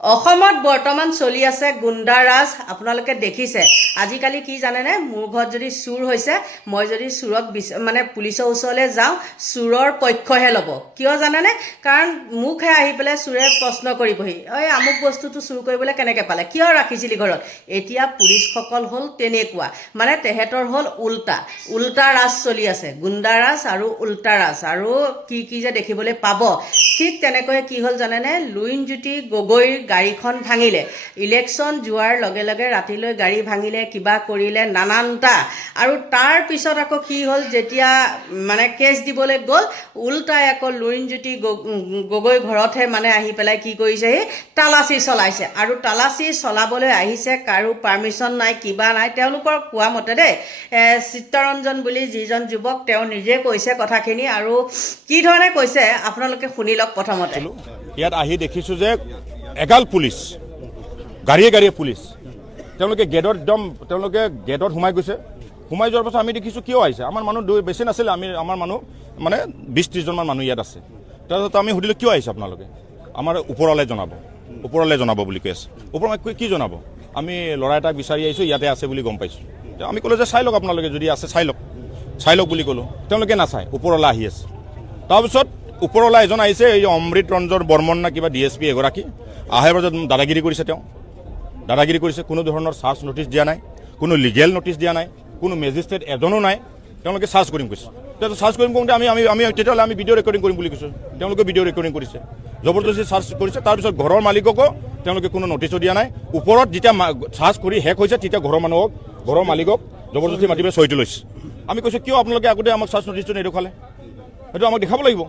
অসমত বৰ্তমান চলি আছে গুণ্ডাৰাজ। আপোনালোকে দেখিছে আজিকালি কি জানেনে, মোৰ ঘৰত যদি চুৰ হৈছে, মই যদি চুৰক মানে পুলিচৰ ওচৰলৈ যাওঁ, চুৰৰ পক্ষহে ল'ব। কিয় জানেনে? কাৰণ মোকহে আহি পেলাই চুৰে প্ৰশ্ন কৰিবহি, ঐ আমুক বস্তুটো চুৰ কৰিবলৈ কেনেকৈ পালে, কিয় ৰাখিছিলি ঘৰত। এতিয়া পুলিচসকল হ'ল তেনেকুৱা, মানে তেহেঁতৰ হ'ল উল্টা ৰাজ চলি আছে, গুণ্ডাৰাজ আৰু উল্টা ৰাজ। আৰু কি যে দেখিবলৈ পাব। ঠিক তেনেকৈ কি হ'ল জানেনে, লুইনজ্যোতি গগৈৰ গাড়ীখন ভাঙিলে, ইলেকশ্যন যোৱাৰ লগে লগে ৰাতিলৈ গাড়ী ভাঙিলে, কিবা কৰিলে নানানটা। আৰু তাৰ পিছত আকৌ কি হ'ল, যেতিয়া মানে কেছ দিবলৈ গ'ল, উল্টাই আকৌ লুইনজ্যোতি গগৈ ঘৰতহে মানে আহি পেলাই কি কৰিছেহি, তালাচী চলাইছে। আৰু তালাচী চলাবলৈ আহিছে, কাৰো পাৰ্মিশ্যন নাই, কিবা নাই। তেওঁলোকৰ কোৱা মতে দেই, চিত্তৰঞ্জন বুলি যিজন যুৱক, তেওঁ নিজে কৈছে কথাখিনি। আৰু কি ধৰণে কৈছে আপোনালোকে শুনি লওক। প্ৰথমতে ইয়াত আহি দেখিছোঁ যে এগাল পুলিচ, গাড়ীয়ে পুলিচ, তেওঁলোকে গেটত সোমাই গৈছে। সোমাই যোৱাৰ পাছত আমি দেখিছোঁ কিয় আহিছে। আমাৰ মানুহ বেছি নাছিলে, আমাৰ মানুহ মানে 20-30জনমান মানুহ ইয়াত আছে। তাৰপিছত আমি সুধিলোঁ কিয় আহিছে আপোনালোকে। আমাৰ ওপৰলৈ জনাব বুলি কৈ আছে। ওপৰত কি জনাব, আমি ল'ৰা এটাক বিচাৰি আহিছোঁ, ইয়াতে আছে বুলি গম পাইছোঁ। আমি ক'লোঁ যে চাই লওক, আপোনালোকে যদি আছে চাই লওক বুলি ক'লোঁ। তেওঁলোকে নাচায়, ওপৰলৈ আহি আছে। তাৰপিছত ওপৰলৈ এজন আহিছে, এই অমৃত ৰঞ্জন বৰ্মন না কিবা DSP এগৰাকী, আহে পাছত দাদাগিৰি কৰিছে। দাদাগিৰি কৰিছে, কোনো ধৰণৰ চাৰ্জ নটিচ দিয়া নাই, কোনো লিগেল নটিচ দিয়া নাই, কোনো মেজিষ্ট্ৰেট এজনো নাই। তেওঁলোকে চাৰ্জ কৰিম কৈছে। চাৰ্জ কৰিম কৰোঁতে তেতিয়াহ'লে আমি ভিডিঅ' ৰেকৰ্ডিং কৰিম বুলি কৈছোঁ। তেওঁলোকে ভিডিঅ' ৰেকৰ্ডিং কৰিছে, জবৰদস্তি চাৰ্জ কৰিছে। তাৰপিছত ঘৰৰ মালিককো তেওঁলোকে কোনো নটিচো দিয়া নাই। ওপৰত যেতিয়া চাৰ্জ কৰি শেষ হৈছে, তেতিয়া ঘৰৰ মালিকক জবৰদস্তি মাতি পেলাই চহীটো লৈছে। আমি কৈছোঁ কিয় আপোনালোকে আগতে আমাক চাৰ্জ নটিচটো নেদেখালে, সেইটো আমাক দেখাব লাগিব।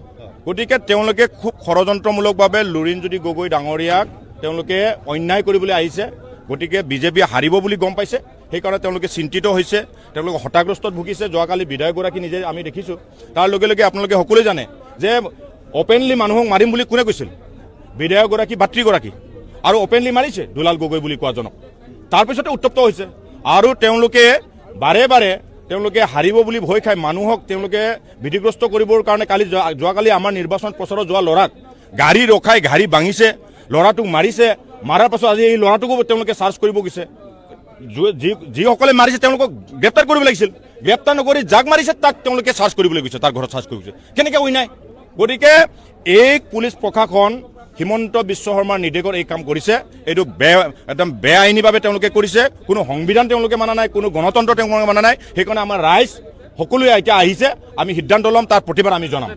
গতিকে তেওঁলোকে খুব ষড়যন্ত্ৰমূলকভাৱে লুৰিণজ্যোতি গগৈ ডাঙৰীয়াক তেওঁলোকে অন্যায় কৰিবলৈ আহিছে। গতিকে বিজেপিয়ে হাৰিব বুলি গম পাইছে, সেইকাৰণে তেওঁলোকে চিন্তিত হৈছে, তেওঁলোকে হতাগ্ৰস্তত ভুগিছে। যোৱাকালি বিধায়কগৰাকী নিজে আমি দেখিছোঁ। তাৰ লগে লগে আপোনালোকে সকলোৱে জানে যে অপেনলি মানুহক মাৰিম বুলি কোনে কৈছিল, বিধায়কগৰাকী ভাতৃগৰাকী। আৰু অপেনলি মাৰিছে দুলাল গগৈ বুলি কোৱাজনক। তাৰপিছতে উত্তপ্ত হৈছে। আৰু তেওঁলোকে বাৰে তেওঁলোকে হাৰিব বুলি ভয় খাই মানুহক তেওঁলোকে ভীতিগ্ৰস্ত কৰিবৰ কাৰণে যোৱাকালি আমাৰ নিৰ্বাচন প্ৰচাৰত যোৱা ল'ৰাক গাড়ী ৰখাই গাড়ী ভাঙিছে, ল'ৰাটোক মাৰিছে। মাৰাৰ পাছত আজি এই ল'ৰাটোকো তেওঁলোকে চাৰ্জ কৰিব গৈছে। যিসকলে মাৰিছে তেওঁলোকক গ্ৰেপ্তাৰ কৰিব লাগিছিল, গ্ৰেপ্তাৰ নকৰি যাক মাৰিছে তাক তেওঁলোকে চাৰ্জ কৰিবলৈ গৈছে, তাৰ ঘৰত চাৰ্জ কৰিব গৈছে। কেনেকৈ অন্যায়। গতিকে এই পুলিচ প্ৰশাসন হিমন্ত বিশ্ব শৰ্মাৰ নিৰ্দেশত এই কাম কৰিছে। এইটো একদম বেয়া আইনীভাৱে তেওঁলোকে কৰিছে। কোনো সংবিধান তেওঁলোকে মানা নাই, কোনো গণতন্ত্ৰ তেওঁলোকে মানা নাই। সেইকাৰণে আমাৰ ৰাইজ সকলোৱে এতিয়া আহিছে, আমি সিদ্ধান্ত ল'ম, তাৰ প্ৰতিবাদ আমি জনাম।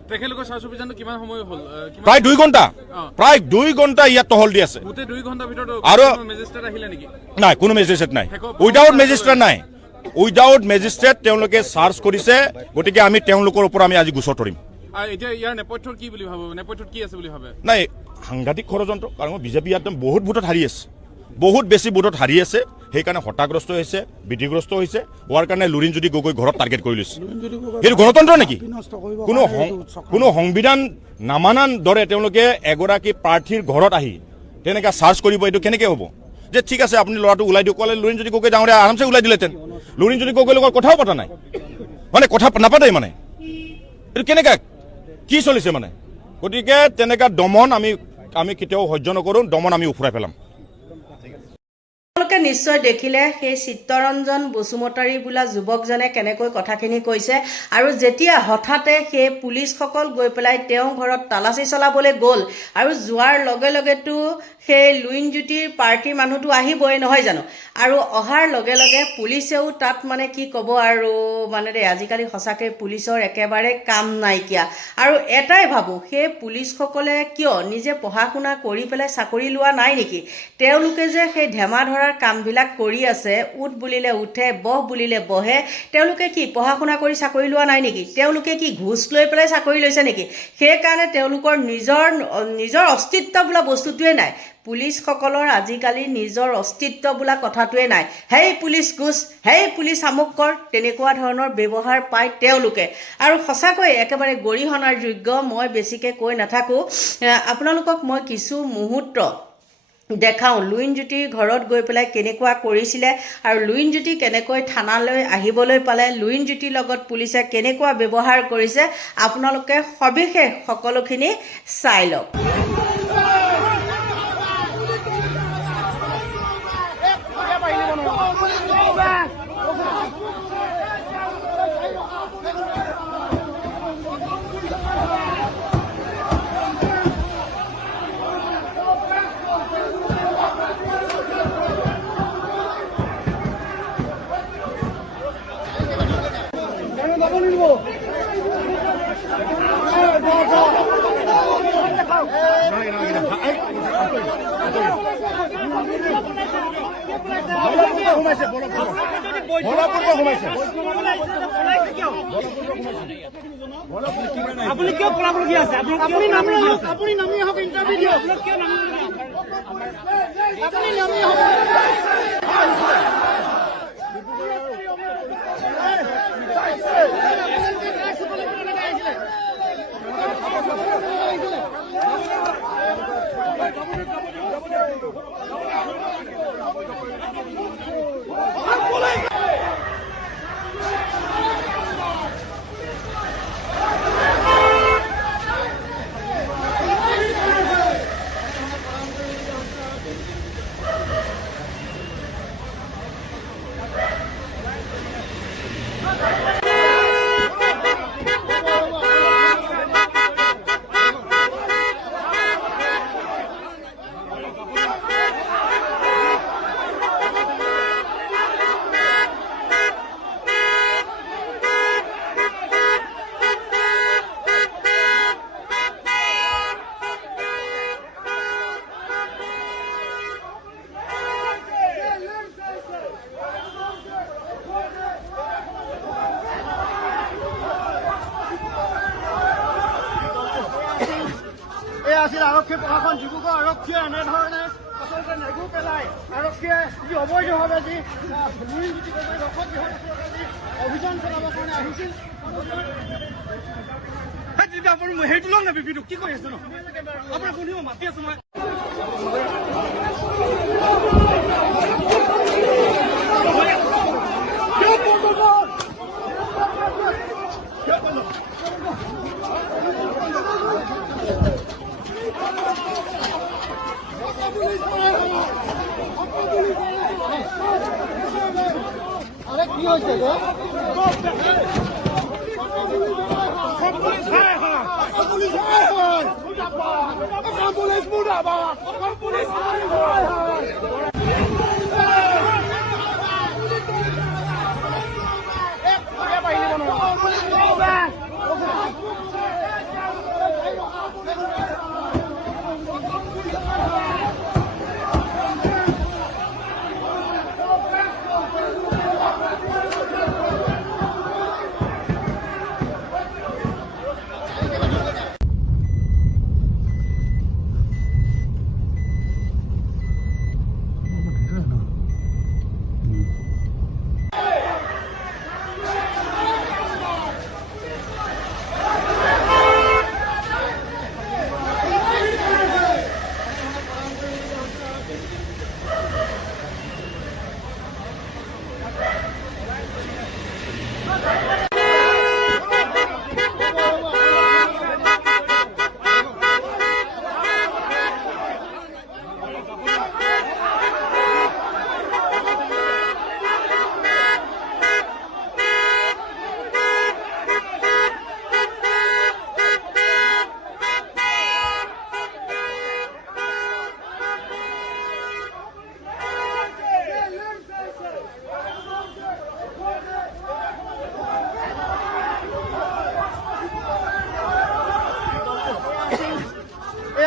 প্ৰায় 2 ঘণ্টা ইয়াত টহল দি আছে। আৰু নাই, কোনো মেজিষ্ট্ৰেট নাই, উইদাউট মেজিষ্ট্ৰেট তেওঁলোকে চাৰ্জ কৰিছে। গতিকে আমি তেওঁলোকৰ ওপৰত আমি আজি গোচৰ তৰিম। নাই, সাংঘাতিক ষড়যন্ত্ৰ। কাৰণ বিজেপি ইয়াত বহুত ভোটত হাৰি আছে, বহুত বেছি ভোটত হাৰি আছে। সেইকাৰণে হতাগ্ৰস্ত হৈছে, ভীতিগ্ৰস্ত হৈছে। হোৱাৰ কাৰণে লুৰিণজ্যোতি গগৈ ঘৰত টাৰ্গেট কৰি লৈছে। এইটো গণতন্ত্ৰ নেকি? কোনো সংবিধান নামানাৰ দৰে তেওঁলোকে এগৰাকী প্ৰাৰ্থীৰ ঘৰত আহি তেনেকৈ চাৰ্জ কৰিব, এইটো কেনেকৈ হ'ব? যে ঠিক আছে আপুনি ল'ৰাটো ওলাই দিয়ক ক'লে, লুৰিণজ্যোতি গগৈ ডাঙৰীয়া আৰামছে ওলাই দিলেহেঁতেন। লুৰিণজ্যোতি গগৈৰ লগত কথাও পতা নাই, মানে কথা নাপাতেই। মানে এইটো কেনেকৈ কি চলিছে মানে? গতিকে তেনেকুৱা দমন আমি কেতিয়াও সহ্য নকৰোঁ। দমন আমি উফৰাই পেলাম। নিশ্চয় দেখিলে সেই চিত্তৰঞ্জন বসুমতাৰী বোলা যুৱকজনে কেনেকৈ কথাখিনি কৈছে। আৰু যেতিয়া হঠাতে সেই পুলিচসকল গৈ পেলাই তেওঁ ঘৰত তালাচী চলাবলৈ গ'ল, আৰু যোৱাৰ লগে লগেতো সেই লুৰিণজ্যোতিৰ পাৰ্টীৰ মানুহটো আহিবই নহয় জানো। আৰু অহাৰ লগে লগে পুলিচেও তাত মানে কি ক'ব আৰু মানে দেই, আজিকালি সঁচাকৈ পুলিচৰ একেবাৰে কাম নাইকিয়া। আৰু এটাই ভাবোঁ, সেই পুলিচসকলে কিয় নিজে পঢ়া শুনা কৰি পেলাই চাকৰি লোৱা নাই নেকি? তেওঁলোকে যে সেই ধেমা ধৰাৰ কামবিলাক কৰি আছে, উঠ বুলিলে উঠে, বহ বুলিলে বহে। তেওঁলোকে কি পঢ়া শুনা কৰি চাকৰি লোৱা নাই নেকি? তেওঁলোকে কি ঘোচ লৈ পেলাই চাকৰি লৈছে নেকি? সেইকাৰণে তেওঁলোকৰ নিজৰ অস্তিত্ব বোলা বস্তুটোৱে নাই। পুলিচসকলৰ আজিকালি নিজৰ অস্তিত্ব বোলা কথাটোৱে নাই। হেই পুলিচ ঘোচ, হেই পুলিচ আমুক কৰ, তেনেকুৱা ধৰণৰ ব্যৱহাৰ পায় তেওঁলোকে। আৰু সঁচাকৈ একেবাৰে গৰিহণাৰ যোগ্য। মই বেছিকৈ কৈ নাথাকোঁ, আপোনালোকক মই কিছু মুহূৰ্ত দেখাওঁ লুৰিণজ্যোতিৰ ঘৰত গৈ পেলাই কেনেকুৱা কৰিছিলে, আৰু লুৰিণজ্যোতি কেনেকৈ থানালৈ আহিবলৈ পালে, লুৰিণজ্যোতিৰ লগত পুলিচে কেনেকুৱা ব্যৱহাৰ কৰিছে, আপোনালোকে সবিশেষ সকলোখিনি চাই লওক। আপুনি কিয় পলাবলগীয়া আছে? আপুনি নামি আহক, আপুনি নামি আহক, ইণ্টাৰভিউ দিয়ক। কিয় নামি আপুনি নামি আহক। এই আছিল আৰক্ষী প্ৰশাসন। ডিব্ৰুগড় আৰক্ষীয়ে এনেধৰণে আচলতে নেগু পেলাই আৰক্ষীয়ে যি অবৈধভাৱে যি অভিযান চলাবৰ কাৰণে আহিছিল। আপুনি হেৰিটো লওক না, বিপিটো কি কৰি আছে ন? আপোনাক শুনিব মাতি আছো মই। আৰে কি হয়েছে গো? পুলিশ মুৰ্দাবাদ, পুলিশ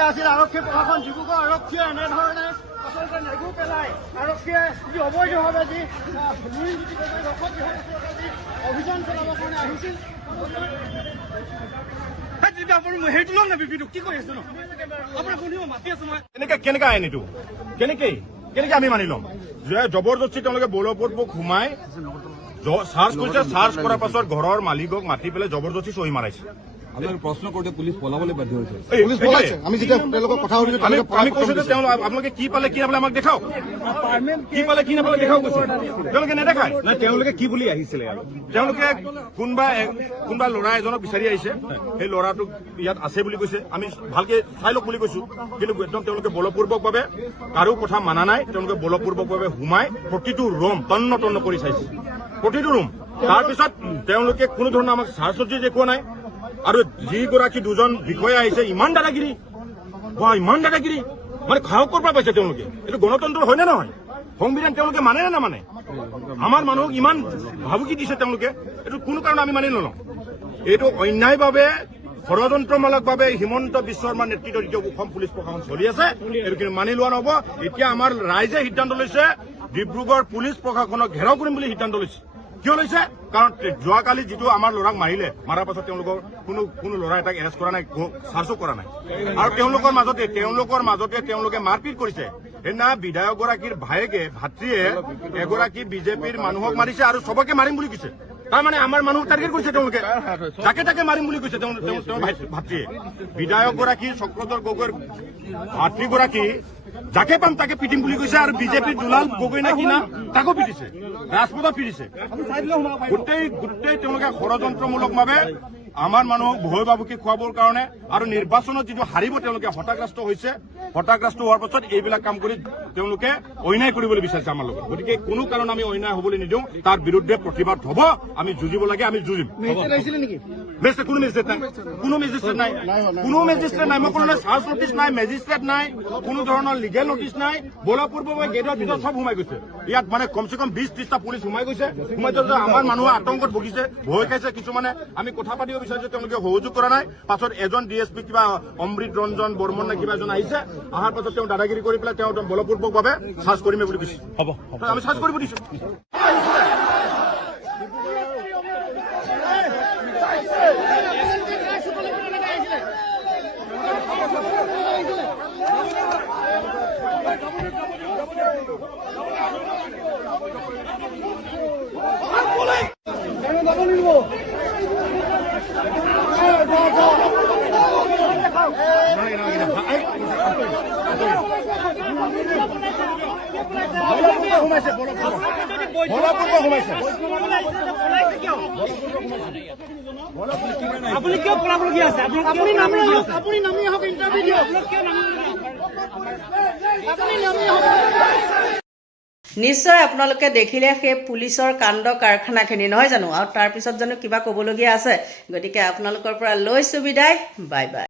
আছিল আৰক্ষী প্ৰশাসন। ডিব্ৰুগড় আৰক্ষীয়ে এনেধৰণে আচলতে নেগু পেলাই আৰক্ষীয়ে যি অবৈধভাৱে যি অভিযান চলাবৰ কাৰণে আহিছিল। আপুনি হেৰিটো লওক না, বিপিটো কি কৰি আছে ন? আপোনাক শুনিব মাতি আছো মই। কেনেকে আইন এইটো? কেনেকে আমি মানি ল'ম যে জবৰদস্তি তেওঁলোকে বলপূৰ্বক সোমাই চাৰ্চ কৰিছে। চাৰ্চ কৰাৰ পাছত ঘৰৰ মালিকক মাতি পেলাই জবৰদস্তি চহী মাৰাইছে। আপোনালোকে প্ৰশ্ন কৰোঁতে পুলিচ পলাবলৈ বাধ্য হৈছে। আমি যেতিয়া তেওঁলোকক কথা সুধিছো আমি কৈছো যে আপোনালোকে কি পালে কি নাপালে আমাক দেখাওক, কি পালে কি নাপালে দেখাওক কৈছে। তেওঁলোকে নেদেখায়। তেওঁলোকে কি বুলি আহিছিলে আৰু তেওঁলোকে কোনোবা ল'ৰা এজনক বিচাৰি আহিছে, সেই ল'ৰাটোক ইয়াত আছে বুলি কৈছে। আমি ভালকে চাই লওক বুলি কৈছো, কিন্তু একদম তেওঁলোকে বলপূৰ্বকভাৱে কাৰো কথা মানা নাই। তেওঁলোকে বলপূৰ্বকভাৱে সোমাই প্ৰতিটো ৰুম তন্ন তন্ন কৰি চাইছে, প্ৰতিটো ৰুম। তাৰপিছত তেওঁলোকে কোনো ধৰণৰ আমাক চাৰ্জ দেখুওৱা নাই। আৰু যিগৰাকী দুজন বিষয়া আহিছে, ইমান দাদাগিৰি মানে সাহস ক'ৰ পৰা পাইছে তেওঁলোকে? এইটো গণতন্ত্ৰ হয় নে নহয়? সংবিধান তেওঁলোকে মানে নে নামানে? আমাৰ মানুহক ইমান ভাবুকি দিছে তেওঁলোকে, এইটো কোনো কাৰণে আমি মানি নলওঁ। এইটো অন্যায়ভাৱে ষড়যন্ত্ৰমূলকভাৱে হিমন্ত বিশ্ব শৰ্মাৰ নেতৃত্বত এতিয়া অসম পুলিচ প্ৰশাসন চলি আছে এইটো কিন্তু মানি লোৱা নহ'ব এতিয়া আমাৰ ৰাইজে সিদ্ধান্ত লৈছে ডিব্ৰুগড় পুলিচ প্ৰশাসনক ঘেৰাও কৰিম বুলি সিদ্ধান্ত লৈছে কিয় লৈছে কাৰণ যোৱাকালি যিটো আমাৰ ল'ৰাক মাৰিলে মাৰাৰ পাছত তেওঁলোকৰ কোনো ল'ৰা এটাক এৰেষ্ট কৰা নাই চাৰ্জো কৰা নাই আৰু তেওঁলোকৰ মাজতে তেওঁলোকে মাৰপিট কৰিছে সেইদিনা বিধায়কগৰাকীৰ ভাতৃয়ে এগৰাকী বিজেপিৰ মানুহক মাৰিছে আৰু চবকে মাৰিম বুলি কৈছে তাৰমানে আমাৰ মানুহক টাৰ্গেট কৰিছে তেওঁলোকে যাকে তাকে মাৰিম বুলি কৈছে তেওঁৰ ভাতৃয়ে বিধায়কগৰাকী চক্ৰধৰ গগৈৰ ভাতৃগৰাকী যাকে পাম তাকে পিটিম বুলি কৈছে আৰু বিজেপিৰ দুলাল গগৈ নে কিনা তাকো পিটিছে ৰাজপথত পিটিছে গোটেই তেওঁলোকে ষড়যন্ত্ৰমূলকভাৱে আমাৰ মানুহক ভয় ভাবুকি খুৱাবৰ কাৰণে আৰু নিৰ্বাচনত যিটো হাৰিব তেওঁলোকে হতাগ্ৰস্ত হৈছে হতাগ্ৰস্ত হোৱাৰ পাছত এইবিলাক কাম কৰি তেওঁলোকে অন্যায় কৰিবলৈ বিচাৰিছে আমাৰ লগত গতিকে কোনো কাৰণ আমি অন্যায় হ'বলৈ নিদিওঁ তাৰ বিৰুদ্ধে প্ৰতিবাদ হ'ব আমি যুঁজিব লাগে আমি যুঁজিম কোনো মেজিষ্ট্ৰেট নাই মই কোনো চাৰ্জ নটিচ নাই মেজিষ্ট্ৰেট নাই কোনো ধৰণৰ লিগেল নটিচ নাই বলপূৰ্বক গেটৰ ভিতৰত চব সোমাই গৈছে ইয়াত মানে কমচে কম 20-30টা পুলিচ সোমাই গৈছে আমাৰ মানুহে আতংকত ভুগিছে ভয় খাইছে কিছুমানে আমি কথা পাতিব বিচাৰিছো তেওঁলোকে সহযোগ কৰা নাই পাছত এজন DSP কিবা অমৃত ৰঞ্জন বৰ্মন নে কিবা এজন আহিছে অহাৰ পাছত তেওঁ দাদাগিৰি কৰি পেলাই তেওঁ বলপূৰ্বকভাৱে চাৰ্জ কৰিমে বুলি কৈছে হ'ব আমি চাৰ্জ কৰিব দিছো আপুনি কিয় পলাবলগীয়া আছে আপুনি নামি আহক ইণ্টাৰভিউ দিয়ক নিশ্চয় আপোনালোকে দেখিলে সেই পুলিচৰ কাণ্ড কাৰখানাখিনি নহয় জানো আৰু তাৰপিছত জানো কিবা ক'বলগীয়া আছে গতিকে আপোনালোকৰ পৰা লৈছোঁ বিদায় বাই বাই